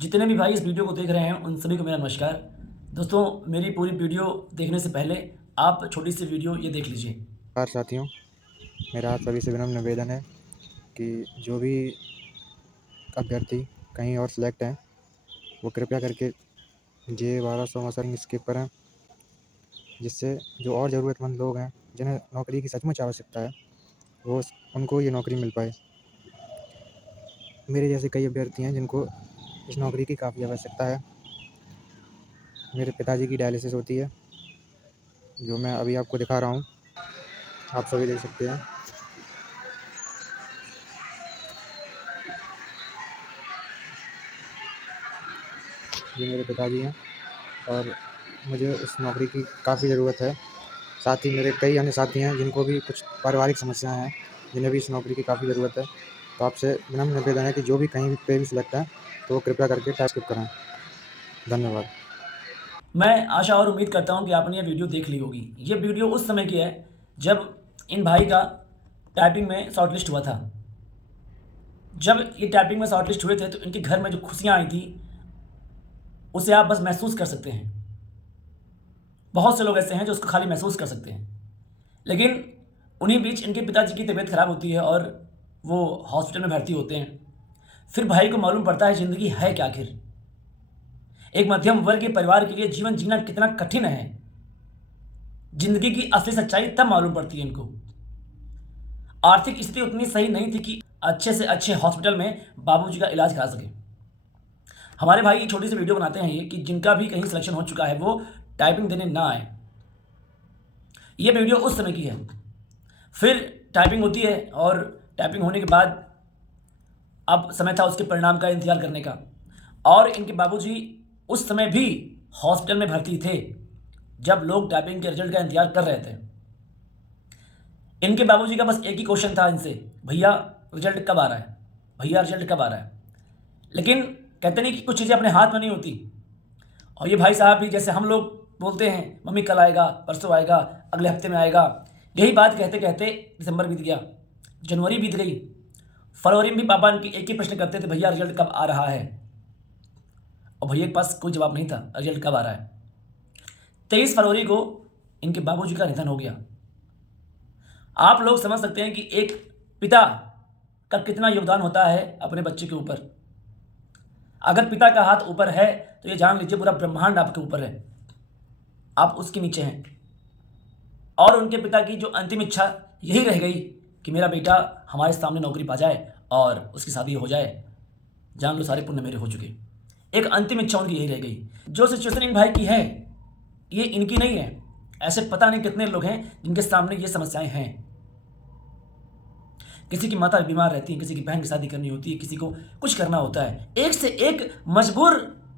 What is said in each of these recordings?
जितने भी भाई इस वीडियो को देख रहे हैं उन सभी को मेरा नमस्कार। दोस्तों, मेरी पूरी वीडियो देखने से पहले आप छोटी सी वीडियो ये देख लीजिए। नमस्कार साथियों, मेरा आप सभी से विनम्र निवेदन है कि जो भी अभ्यर्थी कहीं और सिलेक्ट हैं वो कृपया करके J1200 मसरिंग स्किप करें, जिससे जो और ज़रूरतमंद लोग हैं जिन्हें नौकरी की सचमुच आवश्यकता है वो उनको ये नौकरी मिल पाए। मेरे जैसे कई अभ्यर्थी हैं जिनको इस नौकरी की काफ़ी आवश्यकता है। मेरे पिताजी की डायलिसिस होती है, जो मैं अभी आपको दिखा रहा हूँ, आप सभी देख सकते हैं। ये मेरे पिताजी हैं और मुझे इस नौकरी की काफ़ी ज़रूरत है। साथ ही मेरे कई अन्य साथी हैं जिनको भी कुछ पारिवारिक समस्याएं हैं, जिन्हें भी इस नौकरी की काफ़ी ज़रूरत है। तो आपसे विनम्र निवेदन है कि जो भी कहीं पे भी सिलेक्ट हैं तो वो कृपया करके टास्क स्किप करें। धन्यवाद। मैं आशा और उम्मीद करता हूँ कि आपने ये वीडियो देख ली होगी। ये वीडियो उस समय की है जब इन भाई का टाइपिंग में शॉर्टलिस्ट हुआ था। जब ये टाइपिंग में शॉर्टलिस्ट हुए थे तो इनके घर में जो खुशियाँ आई थी उसे आप बस महसूस कर सकते हैं। बहुत से लोग ऐसे हैं जो उसको खाली महसूस कर सकते हैं, लेकिन उन्हीं बीच इनके पिताजी की तबीयत खराब होती है और वो हॉस्पिटल में भर्ती होते हैं। फिर भाई को मालूम पड़ता है ज़िंदगी है क्या आखिर। एक मध्यम वर्ग के परिवार के लिए जीवन जीना कितना कठिन है। जिंदगी की असली सच्चाई तब मालूम पड़ती है इनको। आर्थिक स्थिति उतनी सही नहीं थी कि अच्छे से अच्छे हॉस्पिटल में बाबूजी का इलाज करा सके। हमारे भाई छोटी सी वीडियो बनाते हैं ये कि जिनका भी कहीं सिलेक्शन हो चुका है वो टाइपिंग देने ना आए। ये वीडियो उस समय की है। फिर टाइपिंग होती है और टाइपिंग होने के बाद अब समय था उसके परिणाम का इंतजार करने का। और इनके बाबूजी उस समय भी हॉस्पिटल में भर्ती थे जब लोग टाइपिंग के रिजल्ट का इंतजार कर रहे थे। इनके बाबूजी का बस एक ही क्वेश्चन था इनसे, भैया रिजल्ट कब आ रहा है, भैया रिजल्ट कब आ रहा है। लेकिन कहते नहीं कि कुछ चीज़ें अपने हाथ में नहीं होती। और ये भाई साहब भी जैसे हम लोग बोलते हैं मम्मी कल आएगा, परसों आएगा, अगले हफ्ते में आएगा, यही बात कहते कहते दिसंबर बीत गया, जनवरी बीत गई, फरवरी में भी पापा इनकी एक ही प्रश्न करते थे, भैया रिजल्ट कब आ रहा है। और भैया के पास कोई जवाब नहीं था रिजल्ट कब आ रहा है। 23 फरवरी को इनके बाबूजी का निधन हो गया। आप लोग समझ सकते हैं कि एक पिता का कितना योगदान होता है अपने बच्चे के ऊपर। अगर पिता का हाथ ऊपर है तो ये जान लीजिए पूरा ब्रह्मांड आपके ऊपर है, आप उसके नीचे हैं। और उनके पिता की जो अंतिम इच्छा यही रह गई कि मेरा बेटा हमारे सामने नौकरी पा जाए और उसकी शादी हो जाए, जान लो सारे पुण्य मेरे हो चुके। एक अंतिम इच्छा उनकी यही रह गई। जो सिचुएशन इन भाई की है ये इनकी नहीं है। ऐसे पता नहीं कितने लोग हैं जिनके सामने ये समस्याएं हैं। किसी की माता बीमार रहती है, किसी की बहन की शादी करनी होती है, किसी को कुछ करना होता है। एक से एक मजबूर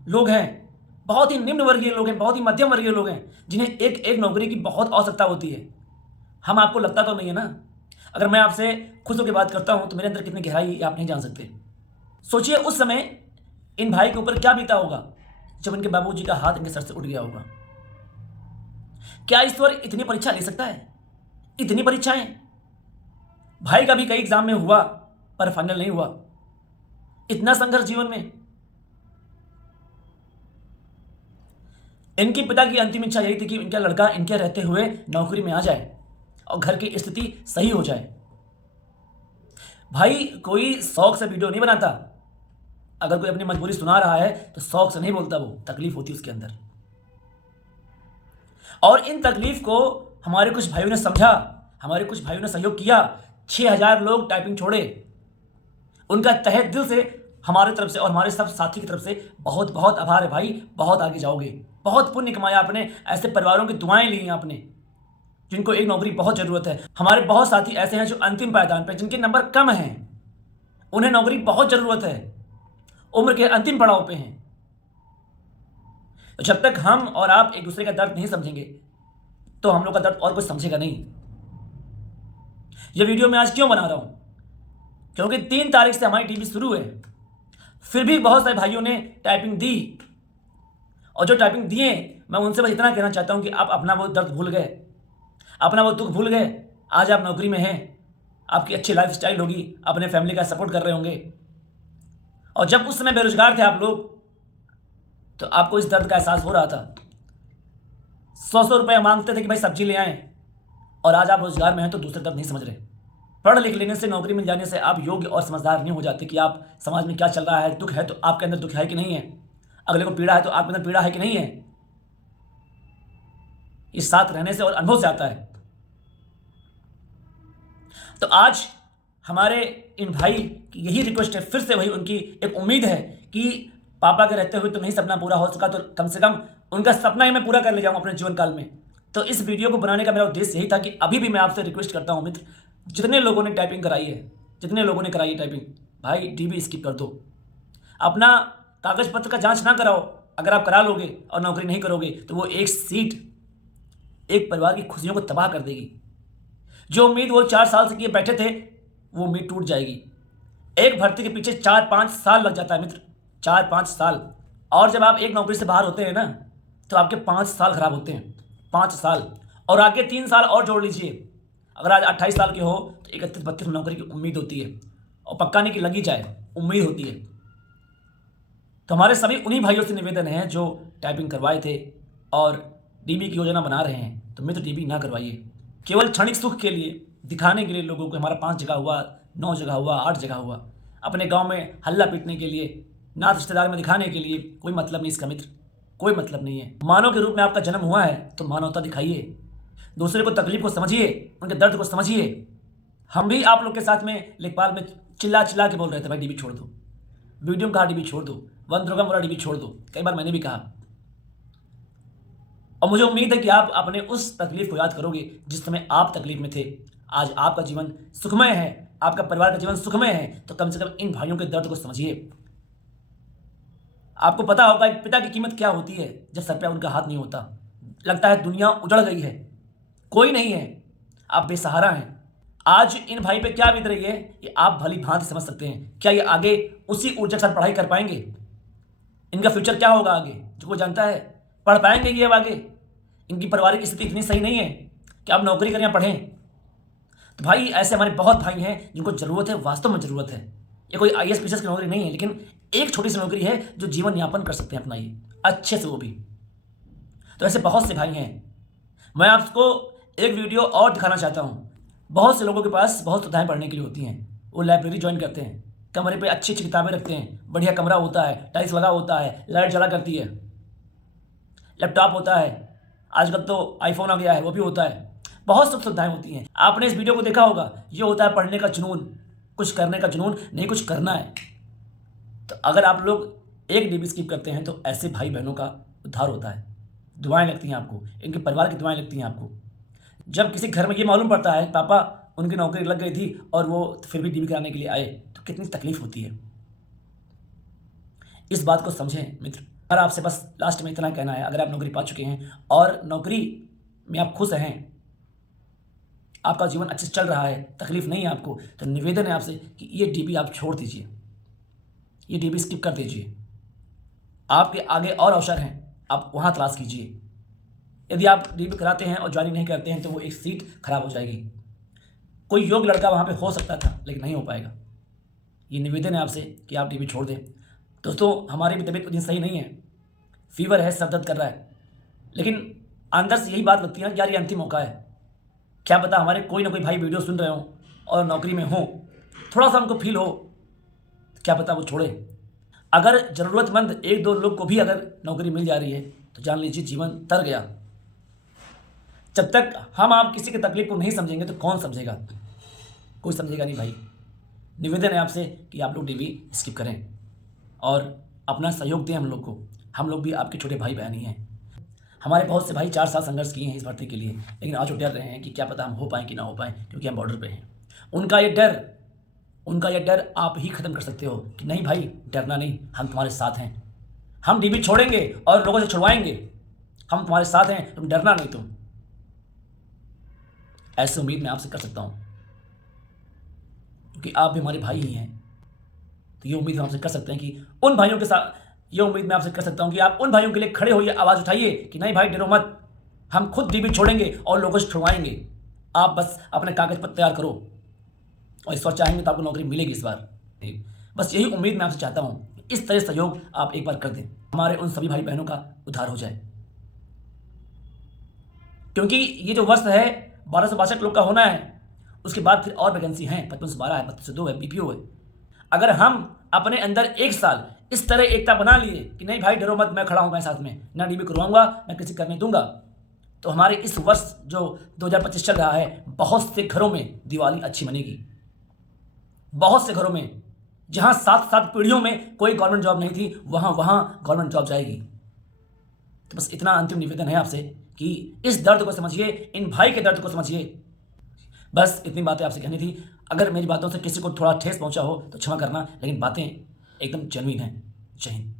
लोग हैं, बहुत ही निम्न वर्गीय लोग हैं, बहुत ही मध्यम वर्गीय लोग हैं जिन्हें एक एक नौकरी की बहुत आवश्यकता होती है। हम आपको लगता तो नहीं है ना। अगर मैं आपसे खुश होकर बात करता हूं तो मेरे अंदर कितनी गहराई आप नहीं जान सकते। सोचिए उस समय इन भाई के ऊपर क्या बीता होगा जब इनके बाबूजी का हाथ इनके सर से उठ गया होगा। क्या ईश्वर इतनी परीक्षा ले सकता है? इतनी परीक्षाएं भाई का भी कई एग्जाम में हुआ पर फाइनल नहीं हुआ। इतना संघर्ष जीवन में। इनके पिता की अंतिम इच्छा यही थी कि इनका लड़का इनके रहते हुए नौकरी में आ जाए और घर की स्थिति सही हो जाए। भाई कोई शौक से वीडियो नहीं बनाता। अगर कोई अपनी मजबूरी सुना रहा है तो शौक से नहीं बोलता, वो तकलीफ होती है उसके अंदर। और इन तकलीफ को हमारे कुछ भाइयों ने समझा, हमारे कुछ भाइयों ने सहयोग किया। 6000 लोग टाइपिंग छोड़े। उनका तहे दिल से हमारे तरफ से और हमारे सब साथी की तरफ से बहुत बहुत आभार है भाई। बहुत आगे जाओगे, बहुत पुण्य कमाया आपने, ऐसे परिवारों की दुआएं ली हैं आपने जिनको एक नौकरी बहुत जरूरत है। हमारे बहुत साथी ऐसे हैं जो अंतिम पायदान पे, जिनके नंबर कम हैं, उन्हें नौकरी बहुत जरूरत है, उम्र के अंतिम पड़ाव पे हैं। तो जब तक हम और आप एक दूसरे का दर्द नहीं समझेंगे तो हम लोग का दर्द और कोई समझेगा नहीं। यह वीडियो मैं आज क्यों बना रहा हूं? क्योंकि 3 तारीख से हमारी टीवी शुरू है। फिर भी बहुत सारे भाइयों ने टाइपिंग दी, और जो टाइपिंग दिए मैं उनसे बस इतना कहना चाहता हूं कि आप अपना वो दर्द भूल गए, अपना वो दुख भूल गए। आज आप नौकरी में हैं, आपकी अच्छी लाइफ स्टाइल होगी, अपने फैमिली का सपोर्ट कर रहे होंगे। और जब उस समय बेरोजगार थे आप लोग तो आपको इस दर्द का एहसास हो रहा था। 100-100 रुपये मांगते थे कि भाई सब्जी ले आएं, और आज आप रोजगार में हैं तो दूसरे दर्द नहीं समझ रहे। पढ़ लिख लेने से, नौकरी मिल जाने से आप योग्य और समझदार नहीं हो जाते कि आप समाज में क्या चल रहा है। दुख है तो आपके अंदर दुख है कि नहीं है, अगले को पीड़ा है तो आपके अंदर पीड़ा है कि नहीं है। इस साथ रहने से और अनुभव से आता है। तो आज हमारे इन भाई की यही रिक्वेस्ट है, फिर से वही उनकी एक उम्मीद है कि पापा के रहते हुए तो नहीं सपना पूरा हो सका, तो कम से कम उनका सपना ही मैं पूरा कर ले जाऊँ अपने जीवन काल में। तो इस वीडियो को बनाने का मेरा उद्देश्य यही था कि अभी भी मैं आपसे रिक्वेस्ट करता हूँ मित्र, जितने लोगों ने टाइपिंग कराई है, जितने लोगों ने कराई है टाइपिंग, भाई डीबी स्किप कर दो। अपना कागज पत्र का जांच ना कराओ। अगर आप करा लोगे और नौकरी नहीं करोगे तो वो एक सीट एक परिवार की खुशियों को तबाह कर देगी। जो उम्मीद वो 4 साल से किए बैठे थे, वो उम्मीद टूट जाएगी। एक भर्ती के पीछे 4-5 साल लग जाता है मित्र, 4-5 साल। और जब आप एक नौकरी से बाहर होते हैं ना, तो आपके 5 साल खराब होते हैं, 5 साल। और आगे 3 साल और जोड़ लीजिए। अगर आज 28 साल के हो तो 31-32 में नौकरी की उम्मीद होती है, और पक्का नहीं कि लगी जाए, उम्मीद होती है। तो हमारे सभी उन्हीं भाइयों से निवेदन है जो टाइपिंग करवाए थे और डीबी की योजना बना रहे हैं, तो मित्र डीबी ना करवाइए। केवल क्षणिक सुख के लिए, दिखाने के लिए लोगों को हमारा 5 जगह हुआ, 9 जगह हुआ, 8 जगह हुआ, अपने गांव में हल्ला पीटने के लिए, नात रिश्तेदार में दिखाने के लिए कोई मतलब नहीं इसका मित्र, कोई मतलब नहीं है। मानव के रूप में आपका जन्म हुआ है तो मानवता दिखाइए, दूसरे को तकलीफ को समझिए, उनके दर्द को समझिए। हम भी आप लोग के साथ में लेखपाल में चिल्ला चिल्ला के बोल रहे थे भाई डीबी छोड़ दो, वीडियो में कहा डीबी छोड़ दो, वन दुर्गम वाला डीबी छोड़ दो, कई बार मैंने भी कहा। और मुझे उम्मीद है कि आप अपने उस तकलीफ को याद करोगे जिस समय आप तकलीफ में थे। आज आपका जीवन सुखमय है, आपका परिवार का जीवन सुखमय है, तो कम से कम इन भाइयों के दर्द को समझिए। आपको पता होगा एक पिता की कीमत क्या होती है जब सर पे उनका हाथ नहीं होता। लगता है दुनिया उजड़ गई है, कोई नहीं है, आप बेसहारा हैं। आज इन भाई पे क्या बीत रही है ये आप भली भांति समझ सकते हैं। क्या ये आगे उसी ऊर्जा के साथ पढ़ाई कर पाएंगे? इनका फ्यूचर क्या होगा आगे, जो वो जानता है? पढ़ पाएंगे ये अब आगे? इनकी पारिवारिक स्थिति इतनी सही नहीं है कि आप नौकरी करें या पढ़ें। तो भाई ऐसे हमारे बहुत भाई हैं जिनको ज़रूरत है, वास्तव में ज़रूरत है। ये कोई IAS PCS की नौकरी नहीं है, लेकिन एक छोटी सी नौकरी है जो जीवन यापन कर सकते हैं अपना ये अच्छे से, वो भी। तो ऐसे बहुत से भाई हैं। मैं आपको एक वीडियो और दिखाना चाहता हूँ। बहुत से लोगों के पास बहुत सुविधाएं पढ़ने के लिए होती हैं, वो लाइब्रेरी ज्वाइन करते हैं, कमरे पे अच्छी अच्छी किताबें रखते हैं, बढ़िया कमरा होता है, टाइल्स लगा होता है, लाइट जला करती है, लैपटॉप होता है, आजकल तो आईफोन आ गया है, वो भी होता है, बहुत सब सुविधाएं होती हैं। आपने इस वीडियो को देखा होगा। ये होता है पढ़ने का जुनून, कुछ करने का जुनून, नहीं कुछ करना है। तो अगर आप लोग एक डीबी स्किप करते हैं तो ऐसे भाई बहनों का उद्धार होता है। दुआएं लगती हैं आपको, इनके परिवार की दुआएं लगती हैं आपको। जब किसी घर में ये मालूम पड़ता है पापा उनकी नौकरी लग गई थी और वो फिर भी डीबी कराने के लिए आए, तो कितनी तकलीफ होती है। इस बात को समझें मित्र। और आपसे बस लास्ट में इतना कहना है, अगर आप नौकरी पा चुके हैं और नौकरी में आप खुश हैं, आपका जीवन अच्छे से चल रहा है, तकलीफ नहीं है आपको, तो निवेदन है आपसे कि ये डीबी आप छोड़ दीजिए, ये डीबी स्किप कर दीजिए। आपके आगे और अवसर हैं, आप वहाँ तलाश कीजिए। यदि आप डीबी कराते हैं और ज्वाइनिंग नहीं करते हैं तो वो एक सीट खराब हो जाएगी। कोई योग्य लड़का वहाँ पे हो सकता था लेकिन नहीं हो पाएगा। ये निवेदन है आपसे कि आप डीबी छोड़ दें। दोस्तों हमारी भी तबीयत उतनी सही नहीं है, फीवर है, सर दर्द कर रहा है, लेकिन अंदर से यही बात लगती है यार ये अंतिम मौका है। क्या पता हमारे कोई ना कोई भाई वीडियो सुन रहे हों और नौकरी में हों, थोड़ा सा उनको फील हो, क्या पता वो छोड़े। अगर ज़रूरतमंद 1-2 लोग को भी अगर नौकरी मिल जा रही है तो जान लीजिए जीवन तर गया। जब तक हम आप किसी की तकलीफ को नहीं समझेंगे तो कौन समझेगा? कोई समझेगा नहीं भाई। निवेदन है आपसे कि आप लोग डीबी स्किप करें और अपना सहयोग दें हम लोग को। हम लोग भी आपके छोटे भाई बहन ही हैं। हमारे बहुत से भाई 4 साल संघर्ष किए हैं इस भर्ती के लिए, लेकिन आज वो डर रहे हैं कि क्या पता हम हो पाएँ कि ना हो पाएँ, क्योंकि हम बॉर्डर पे हैं। उनका ये डर आप ही ख़त्म कर सकते हो कि नहीं भाई डरना नहीं, हम तुम्हारे साथ हैं, हम डीबी छोड़ेंगे और लोगों से छुड़वाएंगे, हम तुम्हारे साथ हैं, तुम डरना नहीं। तुम ऐसी उम्मीद मैं आपसे कर सकता हूँ क्योंकि आप भी हमारे भाई ही हैं। तो ये उम्मीद हम आपसे कर सकते हैं कि उन भाइयों के साथ, ये उम्मीद मैं आपसे कर सकता हूँ कि आप उन भाइयों के लिए खड़े होइए, आवाज़ उठाइए कि नहीं भाई डरो मत, हम खुद डीबी छोड़ेंगे और लोगों से छुड़वाएंगे। आप बस अपने कागज पत्र तैयार करो और इस बार चाहेंगे तो आपको नौकरी मिलेगी इस बार। बस यही उम्मीद मैं आपसे चाहता हूँ। इस तरह सहयोग आप एक बार कर दें, हमारे उन सभी भाई बहनों का उद्धार हो जाए। क्योंकि ये जो वर्ष है 1262 लोग का होना है, उसके बाद फिर और वैकेंसी हैं, 55 से 12 है, 32 से 2 है, बीपीओ है। अगर हम अपने अंदर एक साल इस तरह एकता बना लिए कि नहीं भाई डरो मत, मैं खड़ा हूँ मैं साथ में, ना डीबी करवाऊंगा ना किसी करने दूंगा, तो हमारे इस वर्ष जो 2025 चल रहा है, बहुत से घरों में दिवाली अच्छी बनेगी। बहुत से घरों में जहां 7 पीढ़ियों में कोई गवर्नमेंट जॉब नहीं थी, वहां गवर्नमेंट जॉब जाएगी। तो बस इतना अंतिम निवेदन है आपसे कि इस दर्द को समझिए, इन भाई के दर्द को समझिए। बस इतनी बातें आपसे कहनी थी। अगर मेरी बातों से किसी को थोड़ा ठेस पहुंचा हो तो क्षमा करना, लेकिन बातें एकदम जेन्युइन हैं। जय हिंद।